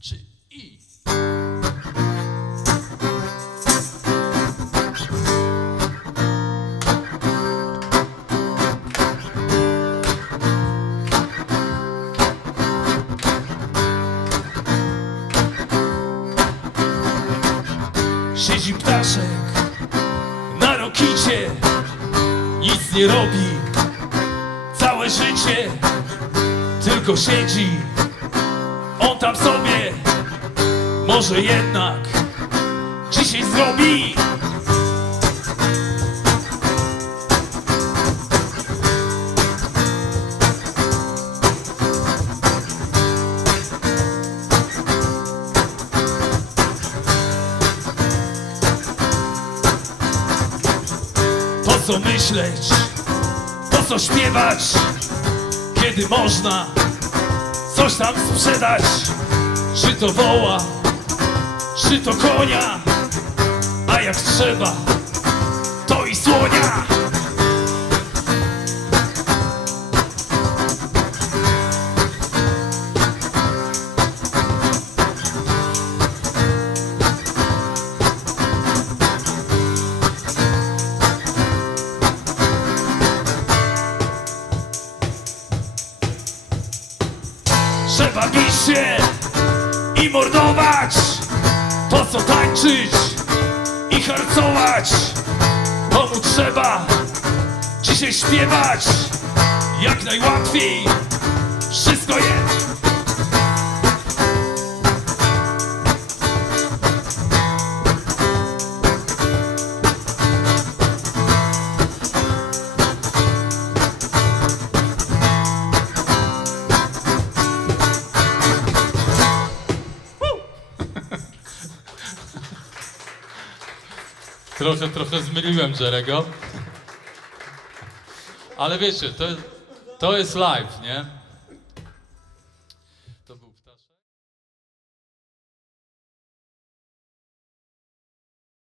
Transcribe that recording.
Czy i? Siedzi ptaszek na rokicie, nic nie robi całe życie, tylko siedzi. On tam sobie może jednak dzisiaj zrobi. Po co myśleć, po co śpiewać, kiedy można coś tam sprzedać? Czy to woła, czy to konia, a jak trzeba, to i słonia. Trzeba bić się i mordować. Po co tańczyć i harcować Komu trzeba dzisiaj śpiewać Jak najłatwiej Wszystko jest Trochę, trochę zmyliłem Jerego. Ale wiecie, to, to jest live, nie?